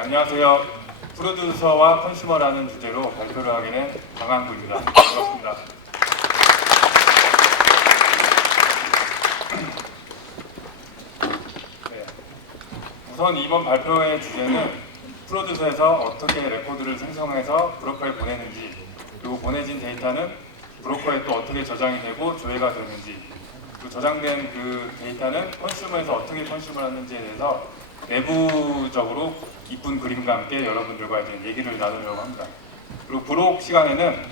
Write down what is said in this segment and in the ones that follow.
안녕하세요. 프로듀서와 컨슈머라는 주제로 발표를 하게 된 강한구입니다. 반갑습니다. 네. 우선 이번 발표의 주제는 프로듀서에서 어떻게 레코드를 생성해서 브로커에 보내는지, 그리고 보내진 데이터는 브로커에 또 어떻게 저장이 되고 조회가 되는지, 그 저장된 그 데이터는 컨슈머에서 어떻게 컨슈머를 하는지에 대해서 내부적으로 이쁜 그림과 함께 여러분들과 이제 얘기를 나누려고 합니다. 그리고 브록 시간에는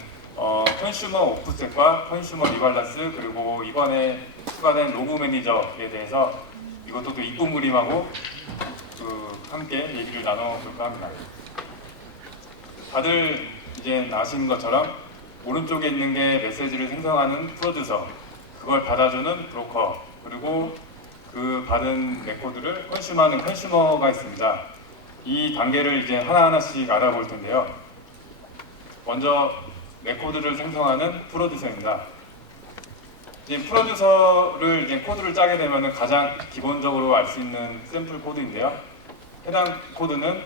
컨슈머 오프셋과 컨슈머 리발란스, 그리고 이번에 추가된 로그 매니저에 대해서 이것도 또 이쁜 그림하고 함께 얘기를 나눠볼까 합니다. 다들 이제 아시는 것처럼 오른쪽에 있는 게 메시지를 생성하는 프로듀서, 그걸 받아주는 브로커, 그리고 그 받은 레코드를 컨슈머하는 컨슈머가 있습니다. 이 단계를 이제 하나하나씩 알아볼 텐데요. 먼저 레코드를 생성하는 프로듀서입니다. 이제 프로듀서를 이제 코드를 짜게 되면 가장 기본적으로 알 수 있는 샘플 코드인데요. 해당 코드는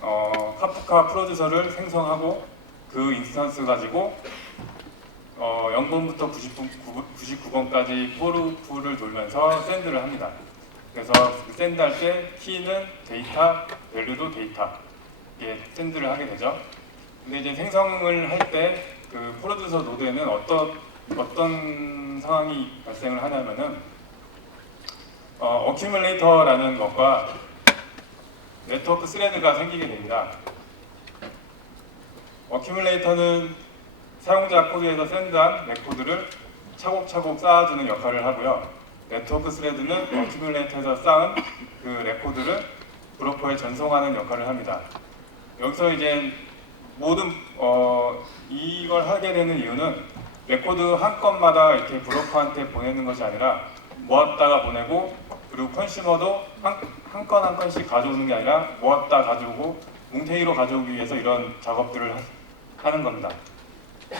카프카 프로듀서를 생성하고 그 인스턴스 가지고 0번부터 99번까지 포르프를 돌면서 샌드를 합니다. 그래서 샌드할 때 키는 데이터, 밸류도 데이터, 이게 샌드를 하게 되죠. 근데 이제 생성을 할 때 그 프로듀서 노드에는 어떤 상황이 발생을 하냐면은 어큐뮬레이터라는 것과 네트워크 스레드가 생기게 됩니다. 어큐뮬레이터는 사용자 코드에서 샌드한 레코드를 차곡차곡 쌓아주는 역할을 하고요. 네트워크 스레드는 어큐뮬레이터에서 쌓은 그 레코드를 브로커에 전송하는 역할을 합니다. 여기서 이제 모든 이걸 하게 되는 이유는 레코드 한 건마다 이렇게 브로커한테 보내는 것이 아니라 모았다가 보내고, 그리고 컨슈머도 한 건 한 건씩 가져오는 게 아니라 모았다 가져오고 뭉탱이로 가져오기 위해서 이런 작업들을 하는 겁니다. 네.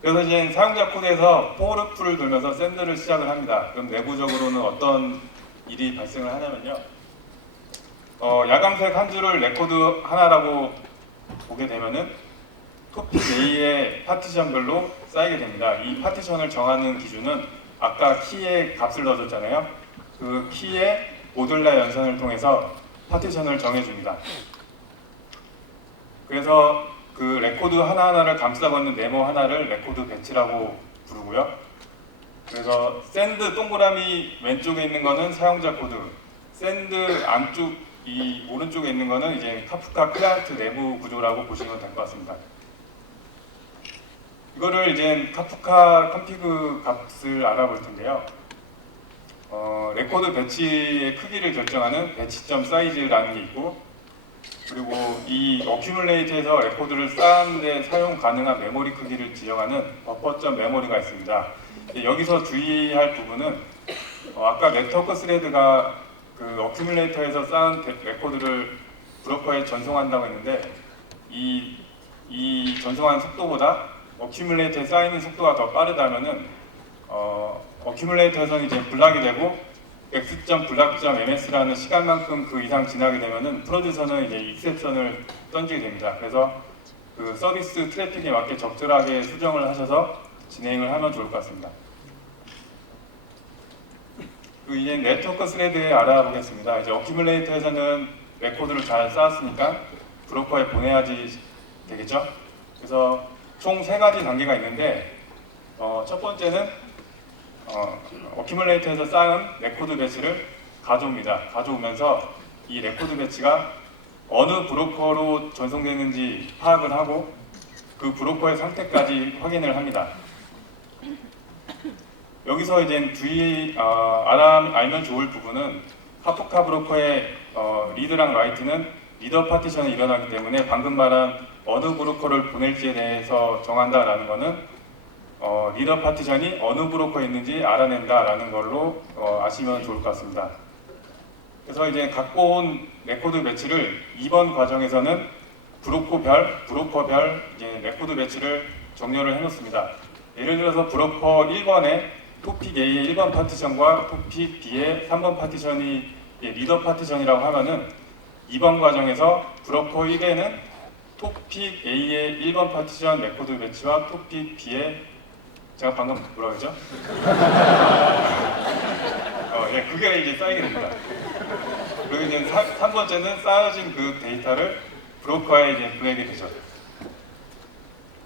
그래서 이제 사용자 코드에서 포르프를 돌면서 샌드를 시작을 합니다. 그럼 내부적으로는 어떤 일이 발생을 하냐면요. 야광색 한 줄을 레코드 하나라고 보게 되면은 토픽 A의 파티션별로 쌓이게 됩니다. 이 파티션을 정하는 기준은 아까 키의 값을 넣어줬잖아요. 그 키의 모듈라 연산을 통해서 파티션을 정해줍니다. 그래서 그 레코드 하나하나를 감싸고 있는 네모 하나를 레코드 배치라고 부르고요. 그래서 샌드 동그라미 왼쪽에 있는 거는 사용자 코드, 샌드 안쪽 이 오른쪽에 있는 거는 이제 카프카 클라이언트 내부 구조라고 보시면 될 것 같습니다. 이거를 이제 카프카 컨피그 값을 알아볼 텐데요. 레코드 배치의 크기를 결정하는 배치점 사이즈라는 게 있고, 그리고 이 어큐뮬레이트에서 레코드를 쌓는데 사용 가능한 메모리 크기를 지정하는 버퍼점 메모리가 있습니다. 여기서 주의할 부분은 아까 네트워크 스레드가 그 어큐뮬레이터에서 쌓은 레코드를 브로커에 전송한다고 했는데 이 전송하는 속도보다 어큐뮬레이터에 쌓이는 속도가 더 빠르다면은 어큐뮬레이터에서는 이제 블락이 되고 x.블락.ms라는 시간만큼 그 이상 지나게 되면은 프로듀서는 이제 익셉션을 던지게 됩니다. 그래서 그 서비스 트래픽에 맞게 적절하게 수정을 하셔서 진행을 하면 좋을 것 같습니다. 그 이제 네트워크 스레드 알아보겠습니다. 이제 어큐뮬레이터에서는 레코드를 잘 쌓았으니까 브로커에 보내야지 되겠죠. 그래서 총 3가지 단계가 있는데 첫 번째는 어큐뮬레이터에서 쌓은 레코드 배치를 가져옵니다. 가져오면서 이 레코드 배치가 어느 브로커로 전송되는지 파악을 하고 그 브로커의 상태까지 확인을 합니다. 여기서 이제 알면 좋을 부분은 카프카 브로커의 리드랑 라이트는 리더 파티션이 일어나기 때문에 방금 말한 어느 브로커를 보낼지에 대해서 정한다라는 것은 리더 파티션이 어느 브로커에 있는지 알아낸다라는 걸로 아시면 좋을 것 같습니다. 그래서 이제 갖고 온 레코드 배치를 이번 과정에서는 브로커별 이제 레코드 배치를 정렬을 해놓습니다. 예를 들어서 브로커 1번에 토픽 A의 1번 파티션과 토픽 B의 3번 파티션이 리더 파티션이라고 하면은 2번 과정에서 브로커 1에는 토픽 A의 1번 파티션 레코드 매치와 토픽 B의 제가 방금 뭐라고 했죠? 예, 그게 이제 쌓이게 됩니다. 그리고 이제 3번째는 쌓여진 그 데이터를 브로커에 이제 보내게 되죠.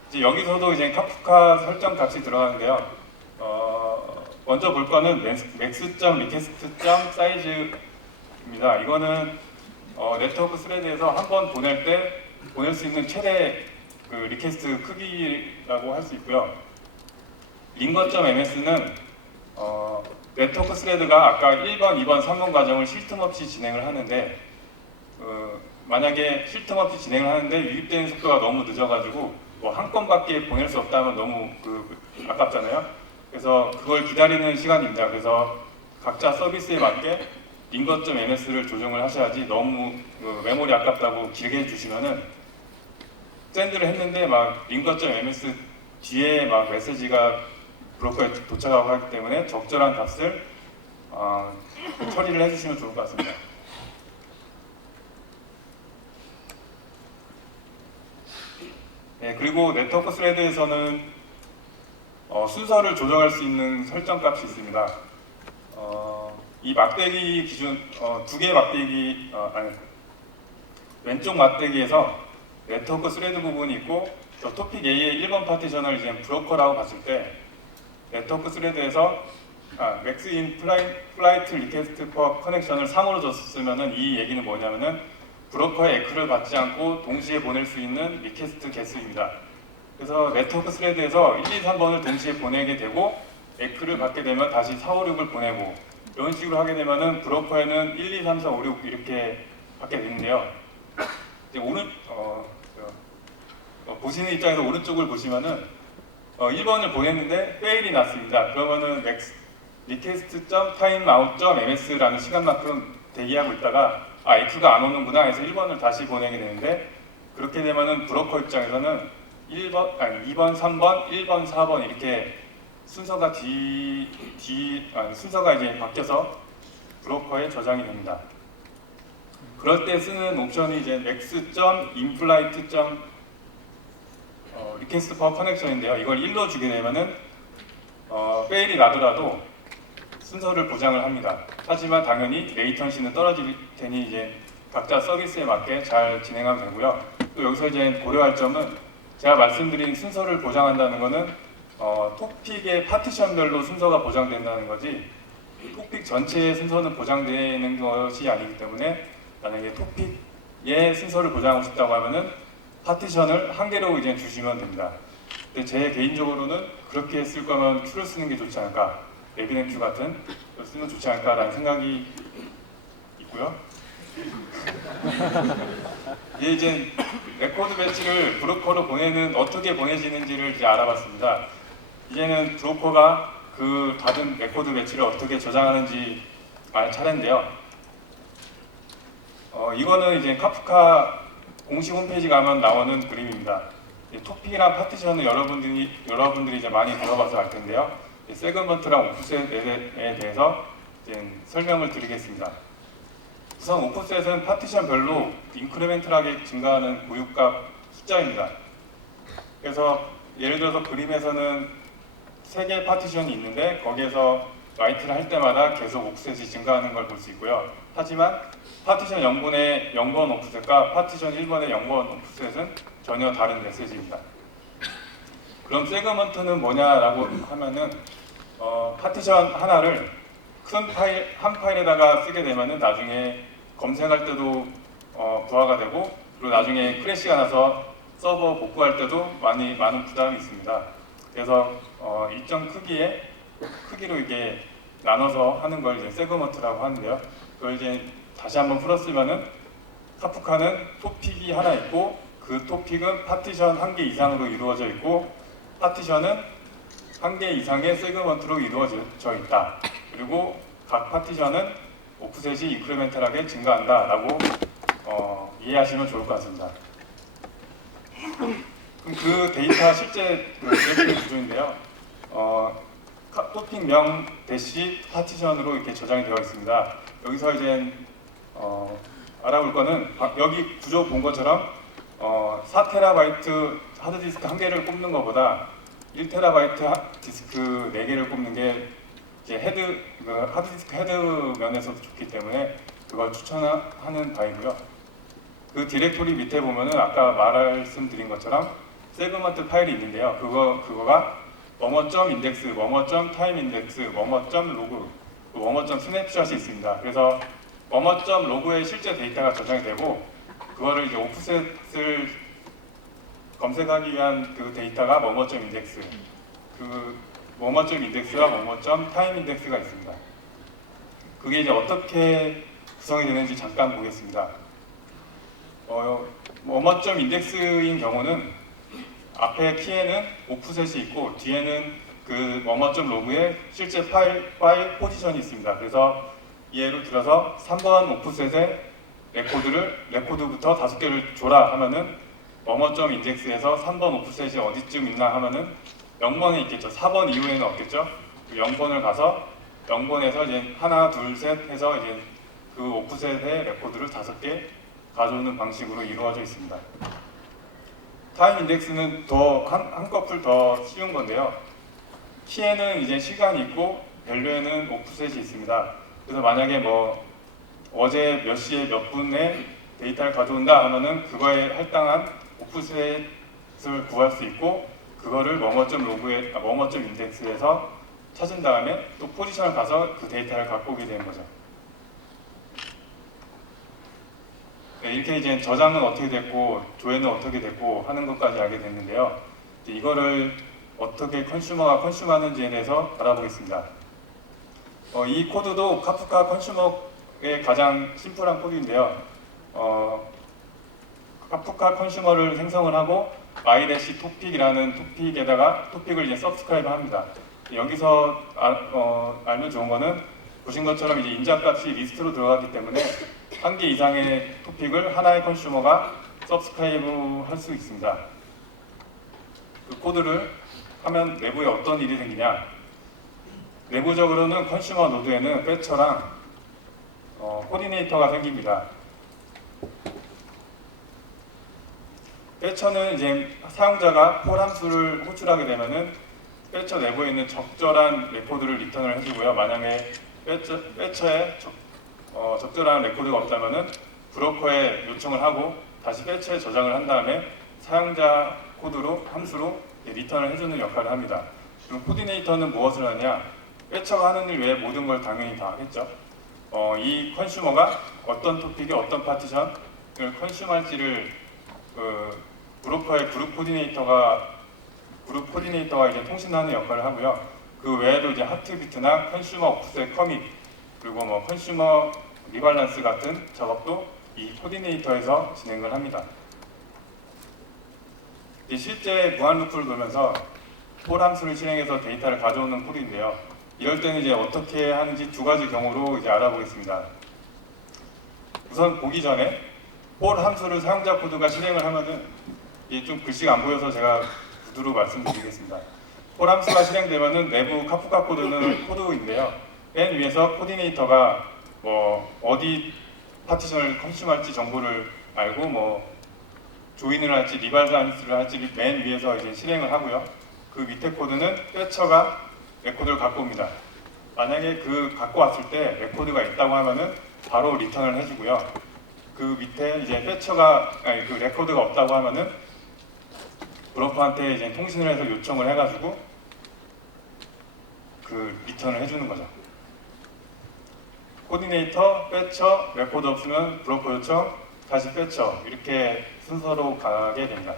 이제 여기서도 이제 카프카 설정 값이 들어가는데요. 먼저 볼 거는 max.request.size입니다. 이거는 네트워크 스레드에서 한 번 보낼 때 보낼 수 있는 최대 그 리퀘스트 크기라고 할 수 있고요. 링거.ms는 네트워크 스레드가 아까 1번, 2번, 3번 과정을 쉴 틈 없이 진행을 하는데 만약에 쉴 틈 없이 진행을 하는데 유입되는 속도가 너무 늦어가지고 뭐 한 건밖에 보낼 수 없다면 너무 아깝잖아요. 그래서 그걸 기다리는 시간입니다. 그래서 각자 서비스에 맞게 링거.ms를 조정을 하셔야지 너무 메모리 아깝다고 길게 해주시면은 샌드를 했는데 막 링거.ms 뒤에 막 메시지가 브로커에 도착하고 하기 때문에 적절한 값을 처리를 해주시면 좋을 것 같습니다. 네, 그리고 네트워크 스레드에서는 순서를 조정할 수 있는 설정 값이 있습니다. 이 막대기 기준 두 개의 막대기 왼쪽 막대기에서 네트워크 스레드 부분이 있고 토픽 A의 1번 파티션을 이제 브로커라고 봤을 때 네트워크 스레드에서 맥스 인 플라이트 리퀘스트 퍼 커넥션을 3으로 줬으면은 이 얘기는 뭐냐면은 브로커의 에크를 받지 않고 동시에 보낼 수 있는 리퀘스트 개수입니다. 그래서 네트워크 스레드에서 1, 2, 3번을 동시에 보내게 되고 에크를 받게 되면 다시 4, 5, 6을 보내고 이런 식으로 하게 되면은 브로커에는 1, 2, 3, 4, 5, 6 이렇게 받게 되는데요. 이제 보시는 입장에서 오른쪽을 보시면은 1번을 보냈는데 페일이 났습니다. 그러면은 request.timeout.ms라는 시간만큼 대기하고 있다가 X가 안 오는구나 해서 1번을 다시 보내게 되는데 그렇게 되면은 브로커 입장에서는 2번, 3번, 1번, 4번 이렇게 순서가 순서가 이제 바뀌어서 브로커에 저장이 됩니다. 그럴 때 쓰는 옵션이 이제 max.impolite.request per connection인데요. 이걸 1로 주게 되면은 페일이 나더라도 순서를 보장을 합니다. 하지만 당연히 레이턴시는 떨어질 테니 이제 각자 서비스에 맞게 잘 진행하면 되고요. 또 여기서 이제 고려할 점은 제가 말씀드린 순서를 보장한다는 것은 토픽의 파티션별로 순서가 보장된다는 거지 토픽 전체의 순서는 보장되는 것이 아니기 때문에 만약에 토픽의 순서를 보장하고 싶다고 하면은 파티션을 한 개로 이제 주시면 됩니다. 근데 제 개인적으로는 그렇게 쓸 거면 큐를 쓰는 게 좋지 않을까, 레비넨 큐 같은 걸 쓰면 좋지 않을까라는 생각이 있고요. 이제 레코드 배치를 브로커로 어떻게 보내지는지를 이제 알아봤습니다. 이제는 브로커가 그 받은 레코드 배치를 어떻게 저장하는지 알 차례인데요. 이거는 이제 카프카 공식 홈페이지 가면 나오는 그림입니다. 토픽이랑 파티션은 여러분들이 이제 많이 들어봐서 알 텐데요. 세그먼트랑 오프셋에 대해서 이제 설명을 드리겠습니다. 우선 오프셋은 파티션별로 인크리멘틀하게 증가하는 고유값 숫자입니다. 그래서 예를 들어서 그림에서는 3개의 파티션이 있는데 거기에서 라이트를 할 때마다 계속 오프셋이 증가하는 걸 볼 수 있고요. 하지만 파티션 0번의 0번 오프셋과 파티션 1번의 0번 오프셋은 전혀 다른 메시지입니다. 그럼 세그먼트는 뭐냐라고 하면은 파티션 하나를 큰 한 파일에다가 쓰게 되면은 나중에 검색할 때도 부하가 되고 그리고 나중에 크래시가 나서 서버 복구할 때도 많은 부담이 있습니다. 그래서 일정 크기로 이게 나눠서 하는 걸 이제 세그먼트라고 하는데요. 그걸 이제 다시 한번 풀었으면은 카프카는 토픽이 하나 있고 그 토픽은 파티션 1개 이상으로 이루어져 있고 파티션은 1개 이상의 세그먼트로 이루어져 있다. 그리고 각 파티션은 오프셋이 인크리멘탈하게 증가한다 라고 이해하시면 좋을 것 같습니다. 그럼 그 데이터 실제 그래픽 구조인데요. 토픽명 대시 파티션으로 이렇게 저장이 되어 있습니다. 여기서 이제 알아볼 거는 여기 구조 본 것처럼 4TB 하드디스크 1개를 꼽는 것보다 1TB 디스크 4개를 꼽는 게 이제 하드디스크 헤드 면에서도 좋기 때문에 그걸 추천하는 바이고요. 그 디렉토리 밑에 보면은 아까 말씀드린 것처럼 세그먼트 파일이 있는데요. 그거가 뭐뭐.인덱스, 뭐뭐.타임인덱스, 뭐뭐.로그, 뭐뭐.스냅샷이 있습니다. 그래서 뭐뭐.로그에 실제 데이터가 저장이 되고 그거를 이제 오프셋을 검색하기 위한 그 데이터가 뭐뭐.인덱스, 그 뭐뭐.인덱스와 뭐뭐.타임인덱스가 있습니다. 그게 이제 어떻게 구성이 되는지 잠깐 보겠습니다. 뭐뭐.인덱스인 경우는 앞에 키에는 오프셋이 있고 뒤에는 그 뭐뭐.로그에 실제 파일 포지션이 있습니다. 그래서 예를 들어서 3번 오프셋의 레코드부터 5개를 줘라 하면은 뭐뭐.인덱스에서 3번 오프셋이 어디쯤 있나 하면은 0번에 있겠죠. 4번 이후에는 없겠죠. 0번을 가서 0번에서 이제 하나, 둘, 셋 해서 이제 그 오프셋의 레코드를 5개 가져오는 방식으로 이루어져 있습니다. 타임 인덱스는 한꺼풀 더 쉬운 건데요. 키에는 이제 시간이 있고 밸류에는 오프셋이 있습니다. 그래서 만약에 뭐 어제 몇 시에 몇 분에 데이터를 가져온다 하면은 그거에 할당한 오프셋을 구할 수 있고 그거를 뭐뭐.인덱스에서 찾은 다음에 또 포지션을 가서 그 데이터를 갖고 오게 되는 거죠. 네, 이렇게 이제 저장은 어떻게 됐고 조회는 어떻게 됐고 하는 것까지 알게 됐는데요. 이거를 어떻게 컨슈머가 컨슈머하는지에 대해서 알아보겠습니다. 이 코드도 카프카 컨슈머의 가장 심플한 코드인데요. 카프카 컨슈머를 생성을 하고 my-topic이라는 토픽을 이제 서브스크라이브 합니다. 여기서 알면 좋은 거는 보신 것처럼 이제 인자값이 리스트로 들어가기 때문에 1개 이상의 토픽을 하나의 컨슈머가 서브스크라이브 할 수 있습니다. 그 코드를 하면 내부에 어떤 일이 생기냐? 내부적으로는 컨슈머 노드에는 패처랑 코디네이터가 생깁니다. 패처는 이제 사용자가 폴 함수를 호출하게 되면은 패처 내부에 있는 적절한 레코드를 리턴을 해주고요. 만약에 패처에 적절한 레코드가 없다면은 브로커에 요청을 하고 다시 패처에 저장을 한 다음에 사용자 코드로 함수로 리턴을 해주는 역할을 합니다. 그리고 코디네이터는 무엇을 하냐? 패처가 하는 일 외에 모든 걸 당연히 다 하겠죠. 이 컨슈머가 어떤 토픽에 어떤 파티션을 컨슈머할지를 브로커의 그룹 코디네이터가 이제 통신하는 역할을 하고요. 그 외에도 이제 하트비트나 컨슈머 오프셋 커밋 그리고 뭐 컨슈머 리발란스 같은 작업도 이 코디네이터에서 진행을 합니다. 실제 무한 루프를 돌면서 폴 함수를 실행해서 데이터를 가져오는 코드인데요. 이럴 때는 이제 어떻게 하는지 2가지 경우로 이제 알아보겠습니다. 우선 보기 전에 폴 함수를 사용자 코드가 실행을 하면은 이게 좀 글씨가 안 보여서 제가 구두로 말씀드리겠습니다. 폴 함수가 실행되면은 내부 카프카 코드는 코드인데요. 맨 위에서 코디네이터가 뭐 어디 파티션을 컨슈머할지 정보를 알고 뭐 조인을 할지 리발란스를 할지 맨 위에서 이제 실행을 하고요. 그 밑에 코드는 패처가 레코드를 갖고 옵니다. 만약에 그 갖고 왔을 때 레코드가 있다고 하면은 바로 리턴을 해주고요. 그 밑에 이제 그 레코드가 없다고 하면은 브로커한테 이제 통신을 해서 요청을 해가지고 그 리턴을 해주는 거죠. 코디네이터, 패처, 레코드 없으면 브로커 요청, 다시 패처 이렇게 순서로 가게 됩니다.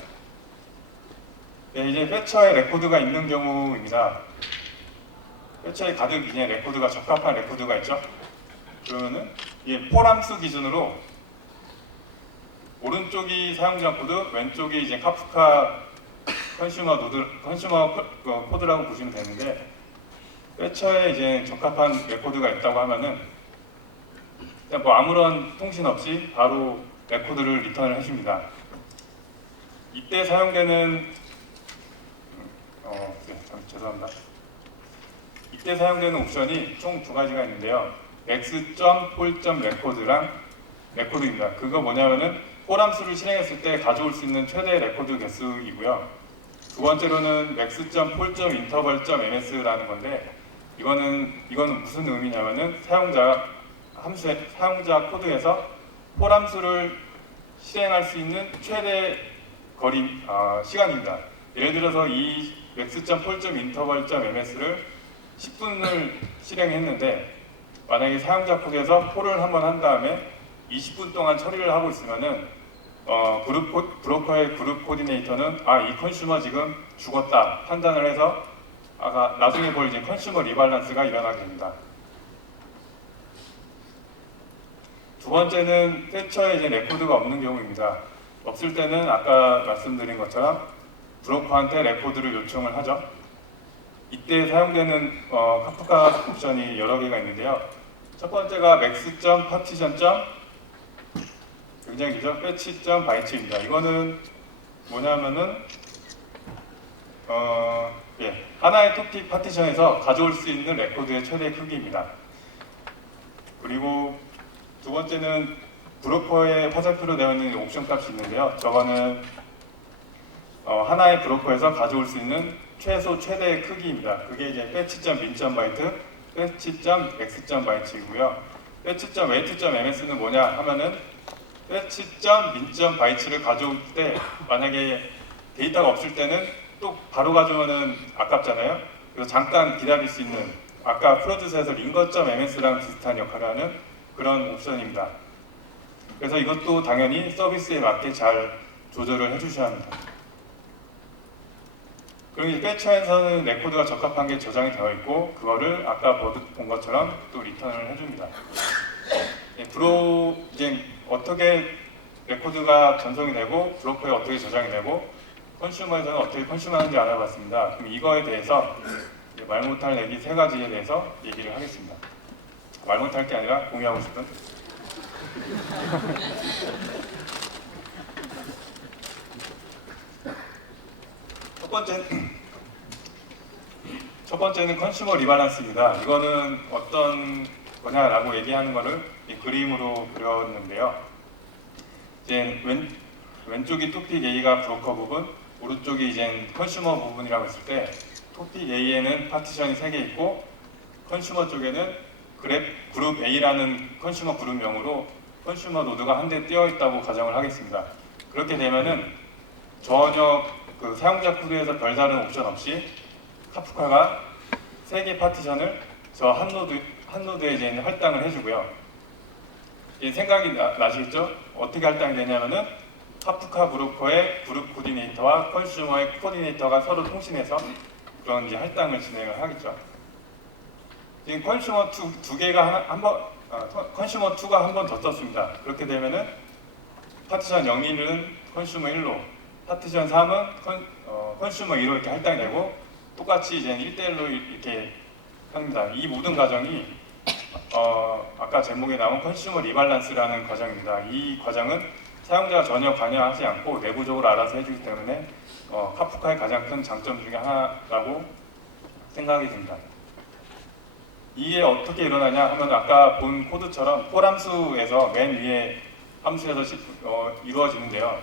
네, 이제 패처에 레코드가 있는 경우입니다. 패처에 가득 이제 레코드가 적합한 레코드가 있죠. 그러면은 이 폴 함수 기준으로 오른쪽이 사용자 코드, 왼쪽이 이제 카프카 컨슈머 코드라고 보시면 되는데 패처에 이제 적합한 레코드가 있다고 하면은 그냥 뭐 아무런 통신 없이 바로 레코드를 리턴을 해줍니다. 이때 사용되는 죄송합니다. 이때 사용되는 옵션이 총 두 가지가 있는데요. max.홀 레코드랑 레코드입니다. 그거 뭐냐면은 홀함수를 실행했을 때 가져올 수 있는 최대 레코드 개수이고요. 두 번째로는 max.홀.인터벌.ms라는 건데 이거는 무슨 의미냐면은 사용자 코드에서 홀함수를 실행할 수 있는 최대 시간입니다. 예를 들어서 이 max.홀.인터벌.ms를 10분을 실행했는데 만약에 사용자 코드에서 홀을 한번 한 다음에 20분 동안 처리를 하고 있으면은 브로커의 그룹 코디네이터는 이 컨슈머 지금 죽었다 판단을 해서 나중에 볼 이제 컨슈머 리밸런스가 일어나게 됩니다. 두 번째는 패처에 이제 레코드가 없는 경우입니다. 없을 때는 아까 말씀드린 것처럼 브로커한테 레코드를 요청을 하죠. 이때 사용되는 카프카 옵션이 여러 개가 있는데요. 첫 번째가 max.partition. 굉장히 길죠? fetch.byte입니다. 이거는 뭐냐면은 하나의 토픽 파티션에서 가져올 수 있는 레코드의 최대 크기입니다. 그리고 두 번째는 브로커의 화살표로 되어 있는 옵션 값이 있는데요. 저거는 하나의 브로커에서 가져올 수 있는 최대의 크기입니다. 그게 이제 fetch.min.byte, fetch.x.byte이고요. fetch.weight.ms는 뭐냐 하면은 fetch.min.byte를 가져올 때 만약에 데이터가 없을 때는 또 바로 가져오면 아깝잖아요. 그래서 잠깐 기다릴 수 있는 아까 프로듀서에서 링거.ms랑 비슷한 역할을 하는 그런 옵션입니다. 그래서 이것도 당연히 서비스에 맞게 잘 조절을 해주셔야 합니다. 그리고 이 패처에서는 레코드가 적합한 게 저장이 되어 있고 그거를 아까 본 것처럼 또 리턴을 해줍니다. 이제 어떻게 레코드가 전송이 되고 브로커에 어떻게 저장이 되고 컨슈머에서는 어떻게 컨슈머하는지 알아봤습니다. 그럼 이거에 대해서 말 못할 얘기 세 가지에 대해서 얘기를 하겠습니다. 말 못할 게 아니라 공유하고 싶은 첫 번째는 컨슈머 리밸런스입니다. 이거는 어떤 거냐라고 얘기하는 거를 이 그림으로 그렸는데요. 이제 왼쪽이 토픽 A가 브로커 부분, 오른쪽이 이제 컨슈머 부분이라고 했을 때 토픽 A에는 파티션이 3개 있고 컨슈머 쪽에는 그룹 A라는 컨슈머 그룹명으로 컨슈머 노드가 한 대 띄어 있다고 가정을 하겠습니다. 그렇게 되면은 전혀 그 사용자 코드에서 별다른 옵션 없이 카프카가 3개 파티션을 저 한 노드에 이제 할당을 해주고요. 생각이 나시겠죠? 어떻게 할당이 되냐면은 카프카 브로커의 그룹 코디네이터와 컨슈머의 코디네이터가 서로 통신해서 그런 이제 할당을 진행을 하겠죠. 지금 컨슈머 2 개가 컨슈머 2가 한 번 더 떴습니다. 그렇게 되면은 파티션 0, 1은 컨슈머 1로, 파티션 3은 컨슈머 2로 이렇게 할당이 되고 똑같이 이제 1대1로 이렇게 합니다. 이 모든 과정이 아까 제목에 나온 컨슈머 리밸런스라는 과정입니다. 이 과정은 사용자가 전혀 관여하지 않고 내부적으로 알아서 해주기 때문에 카프카의 가장 큰 장점 중에 하나라고 생각이 듭니다. 이게 어떻게 일어나냐 하면 아까 본 코드처럼 홀 함수에서 맨 위에 함수에서 이루어지는데요.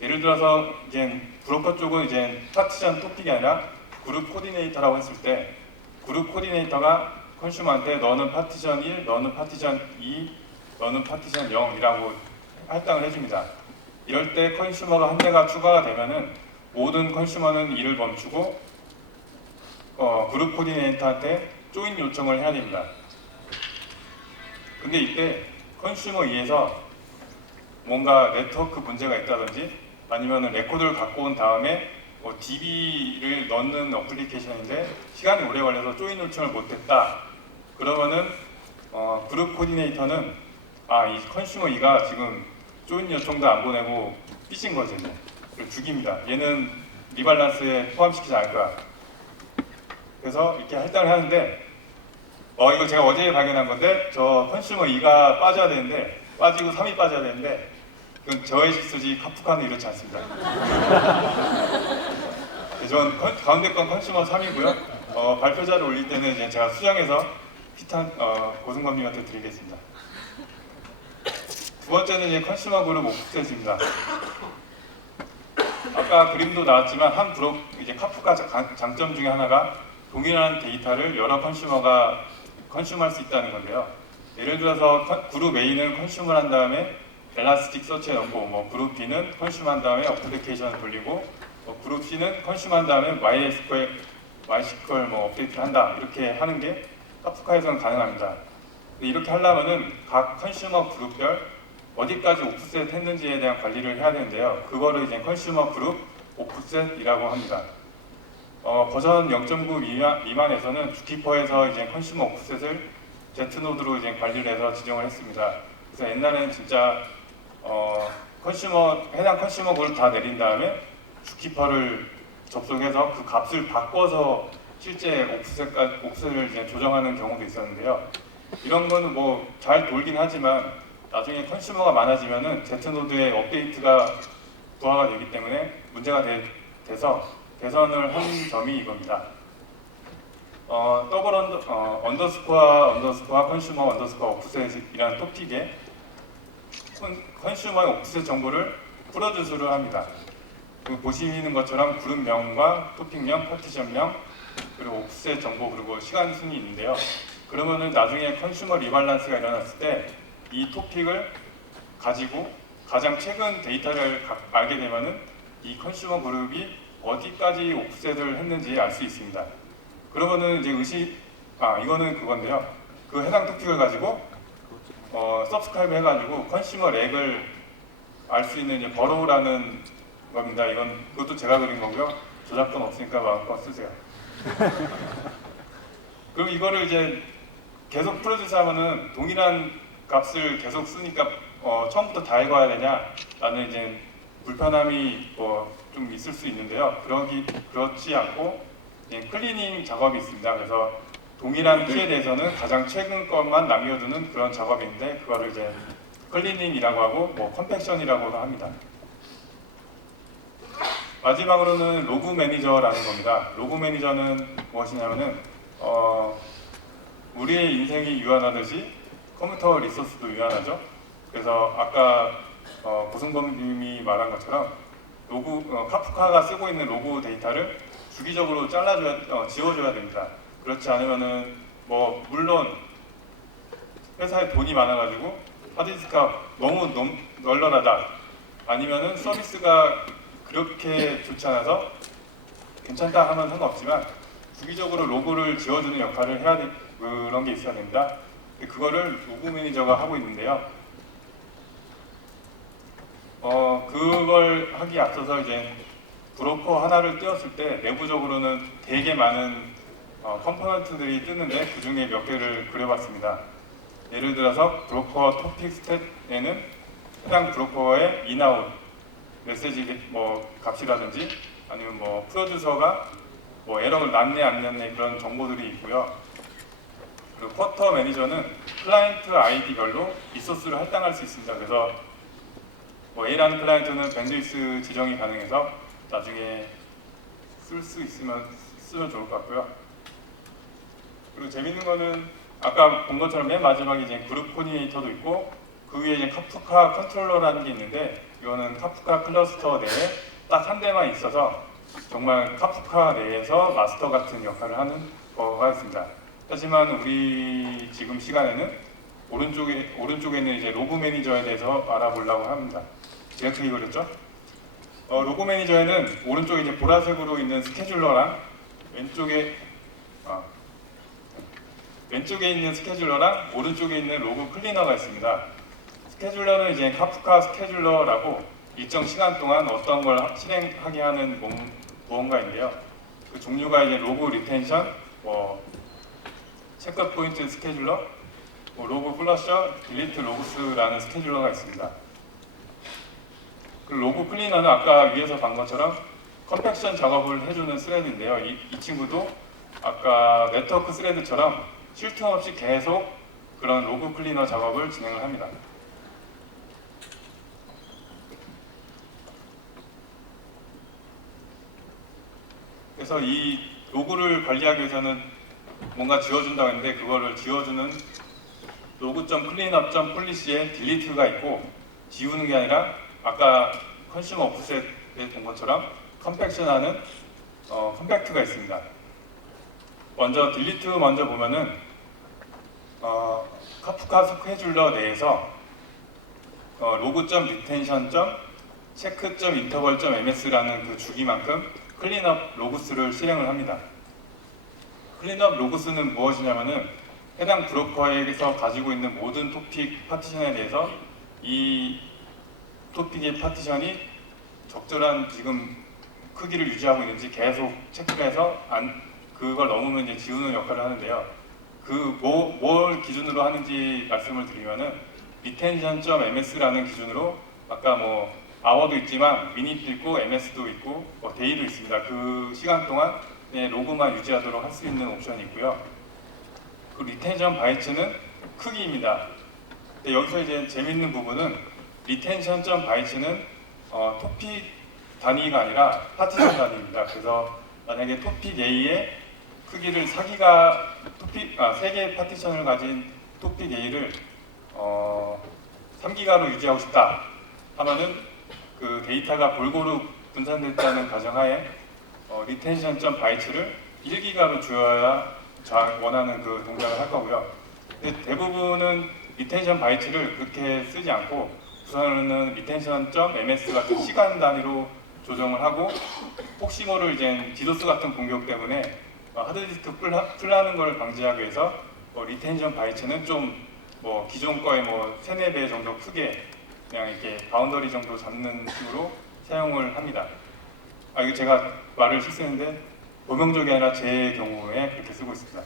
예를 들어서 이제 브로커 쪽은 이제 파티션 토픽이 아니라 그룹 코디네이터라고 했을 때 그룹 코디네이터가 컨슈머한테 너는 파티션 1, 너는 파티션 2, 너는 파티션 0이라고 할당을 해줍니다. 이럴 때 컨슈머가 한 대가 추가가 되면은 모든 컨슈머는 일을 멈추고 그룹 코디네이터한테 조인 요청을 해야 됩니다. 근데 이때 컨슈머 2에서 뭔가 네트워크 문제가 있다든지 아니면 레코드를 갖고 온 다음에 DB를 넣는 어플리케이션인데 시간이 오래 걸려서 조인 요청을 못했다. 그러면은 그룹 코디네이터는 이 컨슈머 2가 지금 조인 요청도 안 보내고 삐진 거죠. 이제 죽입니다. 얘는 리밸런스에 포함시키지 않을 거야. 그래서 이렇게 할당을 하는데 이거 제가 어제 발견한 건데 저 컨슈머 2가 빠져야 되는데 빠지고 3이 빠져야 되는데 그건 저의 실수지 카프카는 이렇지 않습니다. 전 가운데 건 컨슈머 3이고요. 발표자를 올릴 때는 이제 제가 수정해서 고승범님한테 드리겠습니다. 두 번째는 이제 컨슈머 그룹 오프셋입니다. 아까 그림도 나왔지만 한 이제 카프카 장점 중에 하나가 동일한 데이터를 여러 컨슈머가 컨슈머할 수 있다는 건데요. 예를 들어서 그룹 A는 컨슈머를 한 다음에 엘라스틱 서치에 넣고, 그룹 B는 컨슈머한 다음에 어플리케이션을 돌리고, 그룹 C는 컨슈머한 다음에 MySQL 업데이트를 한다, 이렇게 하는 게 카프카에서는 가능합니다. 근데 이렇게 하려면은 각 컨슈머 그룹별 어디까지 오프셋 했는지에 대한 관리를 해야 되는데요. 그거를 이제 컨슈머 그룹 오프셋이라고 합니다. 버전 0.9 미만에서는 주키퍼에서 이제 컨슈머 오프셋을 Z노드로 이제 관리를 해서 지정을 했습니다. 그래서 옛날에는 진짜 해당 컨슈머 그룹 다 내린 다음에 주키퍼를 접속해서 그 값을 바꿔서 실제 오프셋을 이제 조정하는 경우도 있었는데요. 이런 거는 뭐 잘 돌긴 하지만 나중에 컨슈머가 많아지면은 Z노드의 업데이트가 부하가 되기 때문에 문제가 돼서 개선을 한 점이 이겁니다. 더블 언더스코어 컨슈머 언더스코어 오프셋이라는 토픽에 컨슈머의 오프셋 정보를 프로듀스를 합니다. 보시는 것처럼 그룹명과 토픽명, 파티션명, 그리고 오프셋 정보, 그리고 시간 순위 있는데요. 그러면은 나중에 컨슈머 리밸런스가 일어났을 때 이 토픽을 가지고 가장 최근 데이터를 알게 되면은 이 컨슈머 그룹이 어디까지 오프셋을 했는지 알 수 있습니다. 그러면은 이제 이거는 그건데요. 그 해당 토픽을 가지고 서브스크라이브 해가지고 컨슈머 렉을 알 수 있는 이제 버로우라는 겁니다. 그것도 제가 그린 거고요. 저작권 없으니까 마음껏 쓰세요. 그리고 이거를 이제 계속 프로듀스하면은 동일한 값을 계속 쓰니까 처음부터 다 읽어야 되냐? 라는 이제 불편함이 좀 있을 수 있는데요. 그렇지 않고 클리닝 작업이 있습니다. 그래서 동일한 키에 대해서는 가장 최근 것만 남겨두는 그런 작업이 있는데 그거를 이제 클리닝이라고 하고 컴팩션이라고도 합니다. 마지막으로는 로그 매니저라는 겁니다. 로그 매니저는 무엇이냐면은 우리의 인생이 유한하듯이 컴퓨터 리소스도 유한하죠. 그래서 아까 고승범님이 말한 것처럼 카프카가 쓰고 있는 로그 데이터를 주기적으로 지워줘야 됩니다. 그렇지 않으면은 물론 회사에 돈이 많아가지고 하드디스크가 너무 널널하다, 아니면은 서비스가 그렇게 좋지 않아서 괜찮다 하면 상관없지만 주기적으로 로그를 지워주는 역할을 해야 그런 게 있어야 됩니다. 그거를 로그 매니저가 하고 있는데요. 그걸 하기 앞서서 이제 브로커 하나를 띄웠을 때 내부적으로는 되게 많은 컴포넌트들이 뜨는데 그 중에 몇 개를 그려봤습니다. 예를 들어서 브로커 토픽 스탯에는 해당 브로커의 인아웃 메시지 값이라든지 아니면 프로듀서가 에러를 났네 안 났네 그런 정보들이 있고요. 그리고 쿼터 매니저는 클라이언트 아이디별로 리소스를 할당할 수 있습니다. 그래서 A라는 클라이언트는 밴드위스 지정이 가능해서 나중에 쓸 수 있으면 쓰면 좋을 것 같고요. 그리고 재밌는 거는 아까 본 것처럼 맨 마지막에 이제 그룹 코디네이터도 있고 그 위에 이제 카프카 컨트롤러라는 게 있는데 이거는 카프카 클러스터 내에 딱 한 대만 있어서 정말 카프카 내에서 마스터 같은 역할을 하는 거가 있습니다. 하지만 우리 지금 시간에는 오른쪽에 있는 이제 로그 매니저에 대해서 알아보려고 합니다. 제가 그 그렸죠? 로그 매니저에는 오른쪽에 이제 보라색으로 있는 스케줄러랑 왼쪽에 있는 스케줄러랑 오른쪽에 있는 로그 클리너가 있습니다. 스케줄러는 이제 카프카 스케줄러라고 일정 시간 동안 어떤 걸 실행하게 하는 무언가인데요. 그 종류가 이제 로그 리텐션, 체크 포인트 스케줄러, 로그 플러셔, 딜리트 로그스라는 스케줄러가 있습니다. 그 로그 클리너는 아까 위에서 본 것처럼 컴팩션 작업을 해주는 스레드인데요. 이 친구도 아까 네트워크 스레드처럼 쉴 틈 없이 계속 그런 로그 클리너 작업을 진행을 합니다. 그래서 이 로고를 관리하기 위해서는 뭔가 지워준다고 했는데 그거를 지워주는 로고.클린업.폴리시에 딜리트가 있고 지우는 게 아니라 아까 컨슈머 오프셋에 본 것처럼 컴팩션하는 컴팩트가 있습니다. 먼저 딜리트 먼저 보면은 카프카 스케줄러 내에서 로그.리텐션.체크.인터벌.ms라는 그 주기만큼 클린업 로그스를 실행을 합니다. 클린업 로그스는 무엇이냐면은 해당 브로커에서 가지고 있는 모든 토픽 파티션에 대해서 이 토픽의 파티션이 적절한 지금 크기를 유지하고 있는지 계속 체크를 해서 그걸 넘으면 이제 지우는 역할을 하는데요. 뭘 기준으로 하는지 말씀을 드리면은 retention.ms라는 기준으로 아까 뭐 아워도 있지만 미니트 있고 MS도 있고 데이도 있습니다. 그 시간 동안 로그만 유지하도록 할 수 있는 옵션이 있고요. 그 리텐션 바이츠는 크기입니다. 근데 여기서 이제 재밌는 부분은 retention.bytes는 토픽 단위가 아니라 파티션 단위입니다. 그래서 만약에 토픽 A의 크기를 3개의 파티션을 가진 토픽 A를 3기가로 유지하고 싶다 하면은 그 데이터가 골고루 분산됐다는 가정하에 retention.bytes를 1기가로 주어야 원하는 그 동작을 할 거고요. 근데 대부분은 retention bytes를 그렇게 쓰지 않고 우선은 retention.ms 같은 시간 단위로 조정을 하고 혹시 모를 이제 디도스 같은 공격 때문에 하드디스크 풀나는 걸 방지하기 위해서 retention bytes는 좀 기존 거의 3, 4배 정도 크게 그냥 이렇게 바운더리 정도 잡는 식으로 사용을 합니다. 이거 제가 말을 실수했는데 범용적이 아니라 제 경우에 그렇게 쓰고 있습니다.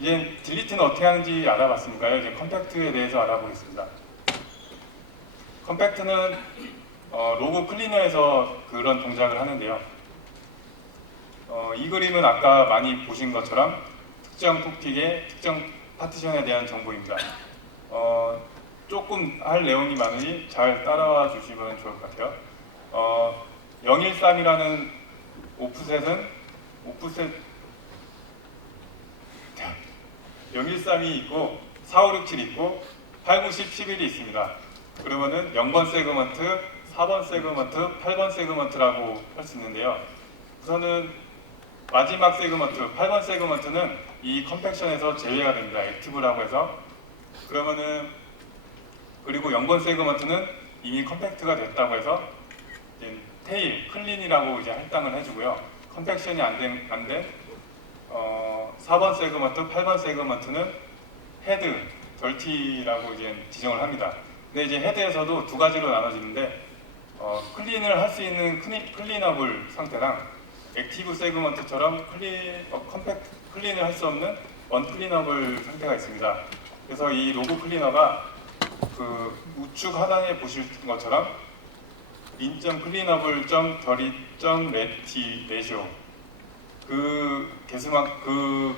이제 딜리트는 어떻게 하는지 알아봤으니까요. 이제 컴팩트에 대해서 알아보겠습니다. 컴팩트는 로고 클리너에서 그런 동작을 하는데요. 이 그림은 아까 많이 보신 것처럼 특정 토픽의 특정 파티션에 대한 정보입니다. 조금 할 내용이 많으니 잘 따라와 주시면 좋을 것 같아요. 013이라는 오프셋은 013이 있고 4567이 있고 8, 9, 10, 11이 있습니다. 그러면은 0번 세그먼트, 4번 세그먼트, 8번 세그먼트라고 할 수 있는데요. 우선은 마지막 세그먼트, 8번 세그먼트는 이 컴팩션에서 제외가 됩니다. 액티브라고 해서. 그러면은 그리고 0번 세그먼트는 이미 컴팩트가 됐다고 해서 테일, 클린이라고 이제 할당을 해주고요. 컴팩션이 안 된 4번 세그먼트, 8번 세그먼트는 헤드, 덜티라고 이제 지정을 합니다. 근데 이제 헤드에서도 두 가지로 나눠지는데 클린을 할 수 있는 클린어블 상태랑 액티브 세그먼트처럼 클린을 할 수 없는 언클린어블 상태가 있습니다. 그래서 이 로고 클리너가 그 우측 하단에 보실 것처럼 in.cleanable.delete.reti 레시오 그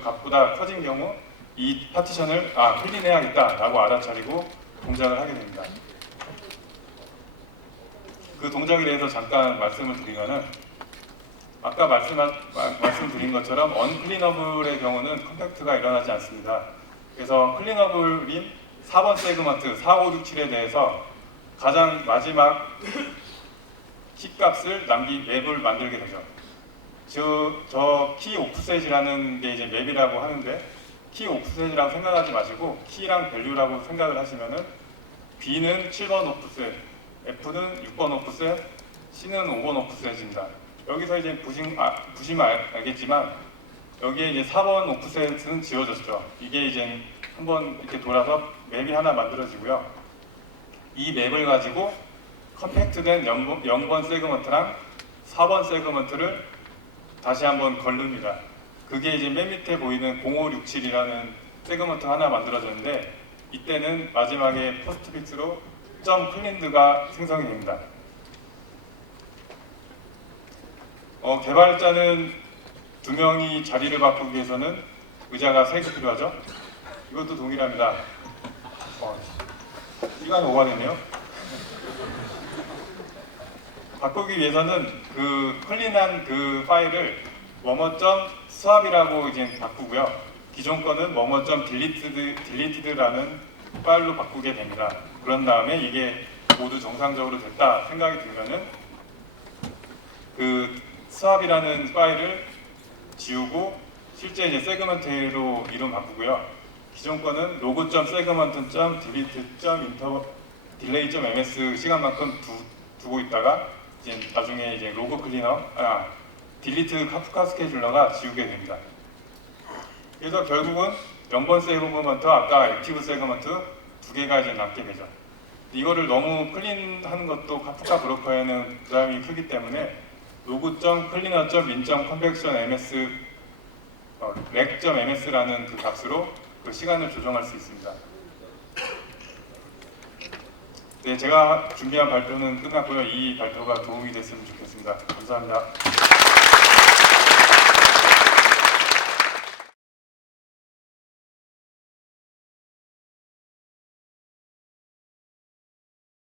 값보다 커진 경우 이 파티션을 클린해야겠다 라고 알아차리고 동작을 하게 됩니다. 그 동작에 대해서 잠깐 말씀을 드리면은 아까 말씀드린 것처럼 언클리너블의 경우는 컴팩트가 일어나지 않습니다. 그래서 클리너블인 4번 세그먼트 4567에 대해서 가장 마지막 키값을 맵을 만들게 되죠. 저 키 오프셋이라는 게 이제 맵이라고 하는데 키 오프셋이라고 생각하지 마시고 키랑 밸류라고 생각을 하시면은 B는 7번 오프셋, F는 6번 오프셋, C는 5번 오프셋입니다. 여기서 이제 보시면 알겠지만 여기에 이제 4번 오프셋은 지워졌죠. 이게 이제 한번 이렇게 돌아서 맵이 하나 만들어지고요. 이 맵을 가지고 컴팩트된 0번 세그먼트랑 4번 세그먼트를 다시 한번 걸릅니다. 그게 이제 맨 밑에 보이는 0567이라는 세그먼트 하나 만들어졌는데 이때는 마지막에 포스트픽스로 점 클린드가 생성이 됩니다. 개발자는 2명이 자리를 바꾸기 위해서는 의자가 3개 필요하죠. 이것도 동일합니다. 시간이 오버되네요. 바꾸기 위해서는 그 클린한 그 파일을 뭐뭐.swap이라고 이제 바꾸고요. 기존 거는 뭐뭐.deleted라는 파일로 바꾸게 됩니다. 그런 다음에 이게 모두 정상적으로 됐다 생각이 들면은 그 swap이라는 파일을 지우고 실제 이제 세그먼트로 이름 바꾸고요. 기존 거는 logo.segment.delete.ms 시간만큼 두고 있다가 이제 나중에 이제 로고 클리너, 딜리트 카프카 스케줄러가 지우게 됩니다. 그래서 결국은 0번 세그먼트, 아까 액티브 세그먼트 두 개가 이제 남게 되죠. 이거를 너무 클린하는 것도 카프카 브로커에는 부담이 크기 때문에 logo.cleaner.min.convection.ms rec.ms라는 그 값으로 그 시간을 조정할 수 있습니다. 네, 제가 준비한 발표는 끝났고요. 이 발표가 도움이 됐으면 좋겠습니다. 감사합니다.